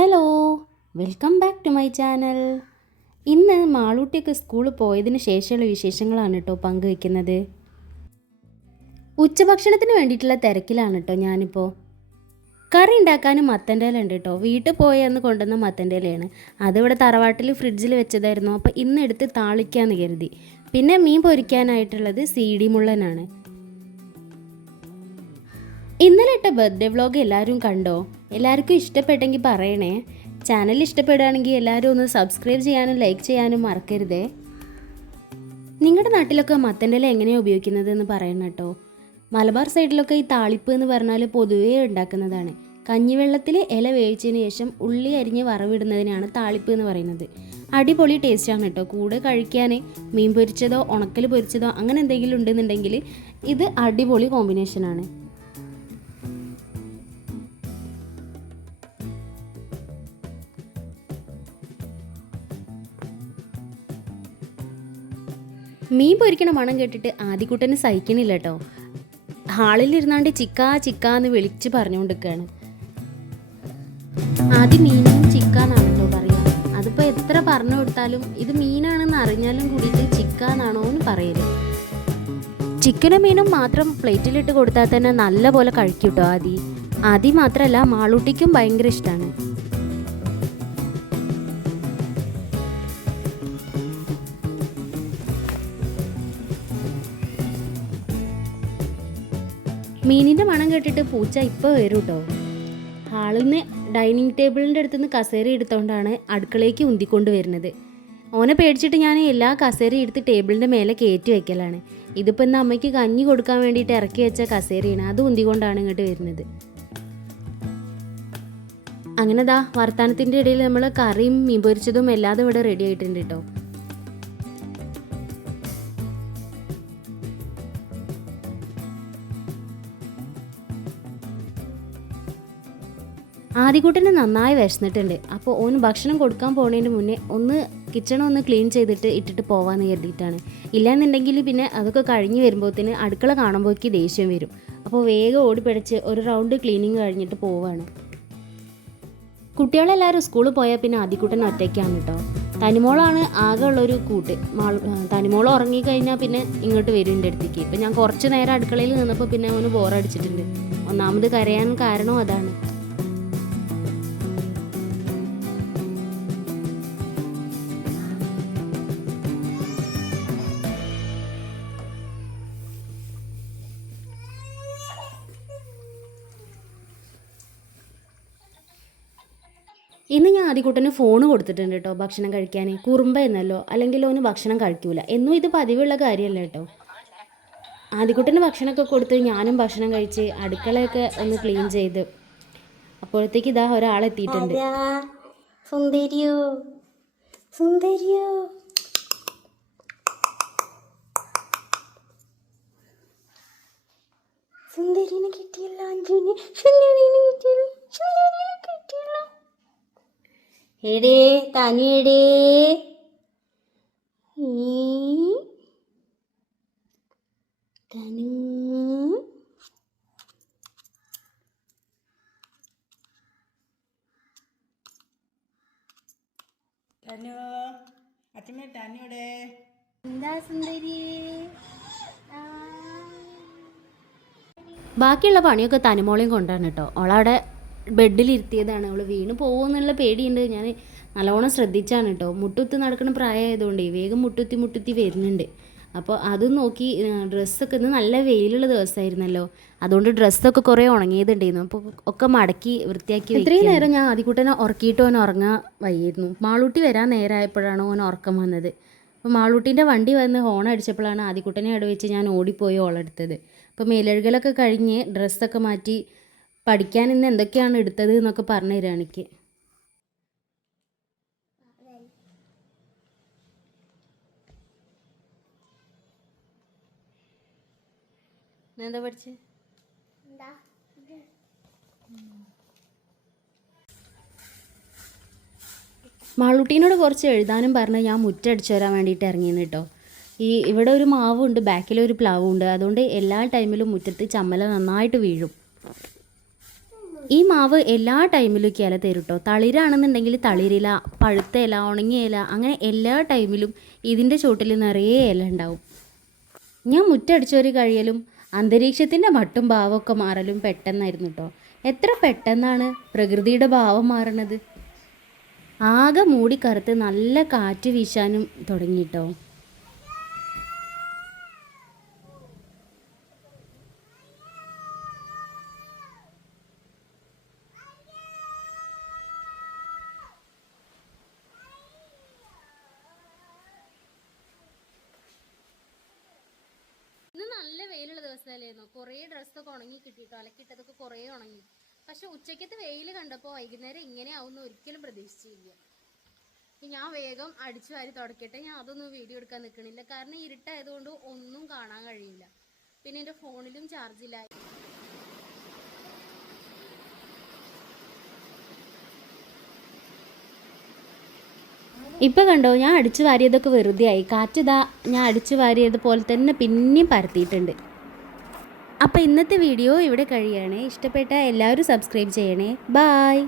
Hello, welcome back to my channel. ഇന്ന് മാളൂട്ടിയൊക്കെ സ്കൂളിൽ പോയതിന് ശേഷമുള്ള വിശേഷങ്ങളാണ് കേട്ടോ പങ്കുവയ്ക്കുന്നത്. ഉച്ചഭക്ഷണത്തിന് വേണ്ടിയിട്ടുള്ള തിരക്കിലാണ് കേട്ടോ ഞാനിപ്പോൾ. കറി ഉണ്ടാക്കാനും മത്തൻ്റെ ഇല ഉണ്ട് കേട്ടോ. വീട്ടിൽ പോയെന്ന് കൊണ്ടുവന്ന മത്തൻ്റെ ഇലയാണ്. അതിവിടെ തറവാട്ടിൽ ഫ്രിഡ്ജിൽ വെച്ചതായിരുന്നു. അപ്പോൾ ഇന്ന് എടുത്ത് താളിക്കാമെന്ന് കരുതി. പിന്നെ മീൻ പൊരിക്കാനായിട്ടുള്ളത് CD മുള്ളനാണ്. ഇന്നലെ ഇട്ട ബർത്ത്ഡേ വ്ളോഗ് എല്ലാവരും കണ്ടോ? എല്ലാവർക്കും ഇഷ്ടപ്പെട്ടെങ്കിൽ പറയണേ. ചാനൽ ഇഷ്ടപ്പെടുകയാണെങ്കിൽ എല്ലാവരും ഒന്ന് സബ്സ്ക്രൈബ് ചെയ്യാനും ലൈക്ക് ചെയ്യാനും മറക്കരുതേ. നിങ്ങളുടെ നാട്ടിലൊക്കെ മത്തൻ്റെ ഇല എങ്ങനെയാണ് ഉപയോഗിക്കുന്നത് എന്ന് പറയണം കേട്ടോ. മലബാർ സൈഡിലൊക്കെ ഈ താളിപ്പ് എന്ന് പറഞ്ഞാൽ പൊതുവേ ഉണ്ടാക്കുന്നതാണ്. കഞ്ഞിവെള്ളത്തിൽ ഇല വേവിച്ചതിന് ശേഷം ഉള്ളി അരിഞ്ഞ് വറവിടുന്നതിനാണ് താളിപ്പ് എന്ന് പറയുന്നത്. അടിപൊളി ടേസ്റ്റാണ് കേട്ടോ. കൂടെ കഴിക്കാൻ മീൻ പൊരിച്ചതോ ഉണക്കൽ പൊരിച്ചതോ അങ്ങനെ എന്തെങ്കിലും ഉണ്ടെന്നുണ്ടെങ്കിൽ ഇത് അടിപൊളി കോമ്പിനേഷനാണ്. മീൻ പൊരിക്കണ മണം കേട്ടിട്ട് ആദിക്കുട്ടന് സഹിക്കണില്ല കേട്ടോ. ഹാളിലിരുന്നാണ്ട് ചിക്കാന്ന് വിളിച്ച് പറഞ്ഞുകൊണ്ടിരിക്കുകയാണ്. ആദ്യം മീനും ചിക്കാന്നാണ് കേട്ടോ പറയാം. അതിപ്പോൾ എത്ര പറഞ്ഞു കൊടുത്താലും ഇത് മീനാണെന്ന് അറിഞ്ഞാലും കൂടിയിട്ട് ചിക്കാന്നാണോ എന്ന് പറയല്. ചിക്കനും മീനും മാത്രം പ്ലേറ്റിലിട്ട് കൊടുത്താൽ തന്നെ നല്ല പോലെ കഴിക്കും കേട്ടോ ആദി മാത്രമല്ല മാളൂട്ടിക്കും ഭയങ്കര ഇഷ്ടമാണ്. മീനിൻ്റെ മണം കേട്ടിട്ട് പൂച്ച ഇപ്പോൾ വരും കേട്ടോ. ഹാളിൽ നിന്ന് ഡൈനിങ് ടേബിളിൻ്റെ അടുത്തുനിന്ന് കസേര എടുത്തുകൊണ്ടാണ് അടുക്കളയ്ക്ക് ഉന്തിക്കൊണ്ട് വരുന്നത്. ഓനെ പേടിച്ചിട്ട് ഞാൻ എല്ലാ കസേരയും എടുത്ത് ടേബിളിൻ്റെ മേലെ കയറ്റി വയ്ക്കലാണ്. ഇതിപ്പോൾ ഇന്ന് അമ്മയ്ക്ക് കഞ്ഞി കൊടുക്കാൻ വേണ്ടിയിട്ട് ഇറക്കി വെച്ച കസേരയാണ്, അത് ഉന്തിക്കൊണ്ടാണ് ഇങ്ങോട്ട് വരുന്നത്. അങ്ങനെ വർത്തമാനത്തിൻ്റെ ഇടയിൽ നമ്മൾ കറിയും മീൻ പൊരിച്ചതും എല്ലാതും ഇവിടെ റെഡി ആയിട്ടുണ്ട് കേട്ടോ. ആദിക്കുട്ടന് നന്നായി വിശന്നിട്ടുണ്ട്. അപ്പോൾ ഓന് ഭക്ഷണം കൊടുക്കാൻ പോകുന്നതിന് മുന്നേ ഒന്ന് കിച്ചണൊന്ന് ക്ലീൻ ചെയ്തിട്ട് ഇട്ടിട്ട് പോകാമെന്ന് കരുതിയിട്ടാണ്. ഇല്ലയെന്നുണ്ടെങ്കിൽ പിന്നെ അതൊക്കെ കഴിഞ്ഞ് വരുമ്പോഴത്തേന് അടുക്കള കാണുമ്പോഴേക്ക് ദേഷ്യം വരും. അപ്പോൾ വേഗം ഓടിപ്പിടിച്ച് ഒരു റൗണ്ട് ക്ലീനിങ് കഴിഞ്ഞിട്ട് പോവാണ്. കുട്ടികളെല്ലാവരും സ്കൂളിൽ പോയാൽ പിന്നെ ആദിക്കുട്ടൻ ഒറ്റയ്ക്കാണ് കേട്ടോ. തനിമോളാണ് ആകെ ഉള്ളൊരു കൂട്ട്. തനിമോൾ ഉറങ്ങിക്കഴിഞ്ഞാൽ പിന്നെ ഇങ്ങോട്ട് വരും എൻ്റെ അടുത്തേക്ക്. ഇപ്പം ഞാൻ കുറച്ച് നേരം അടുക്കളയിൽ നിന്നപ്പോൾ പിന്നെ അവന് ബോറടിച്ചിട്ടുണ്ട്. ഒന്നാമത് കരയാൻ കാരണം അതാണ്. ഇന്ന് ഞാൻ ആദിക്കുട്ടന് ഫോൺ കൊടുത്തിട്ടുണ്ട് കേട്ടോ ഭക്ഷണം കഴിക്കാൻ. കുറുമ്പ എന്നല്ലോ, അല്ലെങ്കിൽ ഓന് ഭക്ഷണം കഴിക്കൂല എന്നും ഇത് പതിവുള്ള കാര്യമല്ല കേട്ടോ. ആദിക്കുട്ടന് ഭക്ഷണമൊക്കെ കൊടുത്ത് ഞാനും ഭക്ഷണം കഴിച്ച് അടുക്കളയൊക്കെ ഒന്ന് ക്ലീൻ ചെയ്ത് അപ്പോഴത്തേക്ക് ഒരാളെത്തിയിട്ടുണ്ട്. സുന്ദരിയോ സുന്ദരിയോ സുന്ദരിനെ കിട്ടിയല്ലോ. അഞ്ജുവിനെ സുന്ദരിനെ കിട്ടിയല്ലോ. എടേ തനിയടേ തനു തനു അച്ഛമ്മ തനുവിടെ എന്താ സുന്ദരി? ബാക്കിയുള്ള പണിയൊക്കെ തനിമോളയും കൊണ്ടാണ് കേട്ടോ. അവളവിടെ ബെഡിലിരുത്തിയതാണ്. അവൾ വീണ് പോകുമെന്നുള്ള പേടിയുണ്ട്. ഞാൻ നല്ലോണം ശ്രദ്ധിച്ചാണ് കേട്ടോ. മുട്ടുത്തി നടക്കുന്ന പ്രായമായതുകൊണ്ട് വേഗം മുട്ടുത്തി വരുന്നുണ്ട്. അപ്പോൾ അതും നോക്കി ഡ്രസ്സൊക്കെ ഇന്ന് നല്ല വെയിലുള്ള ദിവസമായിരുന്നല്ലോ, അതുകൊണ്ട് ഡ്രസ്സൊക്കെ കുറേ ഉണങ്ങിയതുണ്ടായിരുന്നു. അപ്പോൾ ഒക്കെ മടക്കി വൃത്തിയാക്കി. ഇത്രയും നേരം ഞാൻ ആദിക്കുട്ടനെ ഉറക്കിയിട്ട് ഓൻ ഉറങ്ങാൻ വയ്യായിരുന്നു. മാളൂട്ടി വരാൻ നേരമായപ്പോഴാണ് ഓൻ ഉറക്കം വന്നത്. അപ്പോൾ മാളൂട്ടീൻ്റെ വണ്ടി വന്ന് ഹോൺ അടിച്ചപ്പോഴാണ് ആദിക്കുട്ടനെ അവിടെ വെച്ച് ഞാൻ ഓടിപ്പോയി ഓളെടുത്തത്. അപ്പോൾ മേലെഴുകലൊക്കെ കഴിഞ്ഞ് ഡ്രസ്സൊക്കെ മാറ്റി പഠിക്കാൻ ഇന്ന് എന്തൊക്കെയാണ് എടുത്തത് എന്നൊക്കെ പറഞ്ഞു തരാം എനിക്ക്. എന്താ പഠിച്ചേ? മാളൂട്ടീനോട് കുറച്ച് എഴുതാനും പറഞ്ഞ് ഞാൻ മുറ്റടിച്ചു വരാൻ വേണ്ടിയിട്ട് ഇറങ്ങിയെന്ന് കേട്ടോ. ഇവിടെ ഒരു മാവുണ്ട്, ബാക്കിലൊരു പ്ലാവുണ്ട്. അതുകൊണ്ട് എല്ലാ ടൈമിലും മുറ്റത്ത് ചമ്മല നന്നായിട്ട് വീഴും. ഈ മാവ് എല്ലാ ടൈമിലും ഇല തരും കേട്ടോ. തളിരാണെന്നുണ്ടെങ്കിൽ തളിരില, പഴുത്ത ഇല, ഉണങ്ങിയ ഇല, അങ്ങനെ എല്ലാ ടൈമിലും ഇതിൻ്റെ ചോട്ടിൽ നിറയെ ഇല ഉണ്ടാവും. ഞാൻ മുറ്റടിച്ചൊരു കഴിയലും അന്തരീക്ഷത്തിൻ്റെ മട്ടും ഭാവമൊക്കെ മാറലും പെട്ടെന്നായിരുന്നു കേട്ടോ. എത്ര പെട്ടെന്നാണ് പ്രകൃതിയുടെ ഭാവം മാറണത്. ആകെ മൂടി കറുത്ത് നല്ല കാറ്റ് വീശാനും തുടങ്ങിട്ടോ. ഇന്ന് നല്ല വെയിലുള്ള ദിവസമല്ലായിരുന്നു. കുറേ ഡ്രസ്സൊക്കെ ഉണങ്ങി കിട്ടിയിട്ടോ. അലക്കിയിട്ടതൊക്കെ കുറേ ഉണങ്ങി. പക്ഷെ ഉച്ചക്കത്തെ വെയിൽ കണ്ടപ്പോൾ വൈകുന്നേരം ഇങ്ങനെ ആവുമെന്ന് ഒരിക്കലും പ്രതീക്ഷിച്ചില്ല. ഞാൻ വേഗം അടിച്ചു വാരി തുടക്കട്ടെ. ഞാൻ അതൊന്നും വീഡിയോ എടുക്കാൻ നിൽക്കണില്ല, കാരണം ഇരുട്ടായതുകൊണ്ട് ഒന്നും കാണാൻ കഴിയില്ല. പിന്നെ എൻ്റെ ഫോണിലും ചാർജില്ല. ഇപ്പം കണ്ടോ, ഞാൻ അടിച്ചു വാരിയതൊക്കെ വെറുതെ ആയി. കാറ്റിതാ ഞാൻ അടിച്ചു വാരിയതുപോലെ തന്നെ പിന്നെയും പരത്തിയിട്ടുണ്ട്. അപ്പോൾ ഇന്നത്തെ വീഡിയോ ഇവിടെ കഴിയുകയാണ്. ഇഷ്ടപ്പെട്ട എല്ലാവരും സബ്സ്ക്രൈബ് ചെയ്യണേ. ബായ്.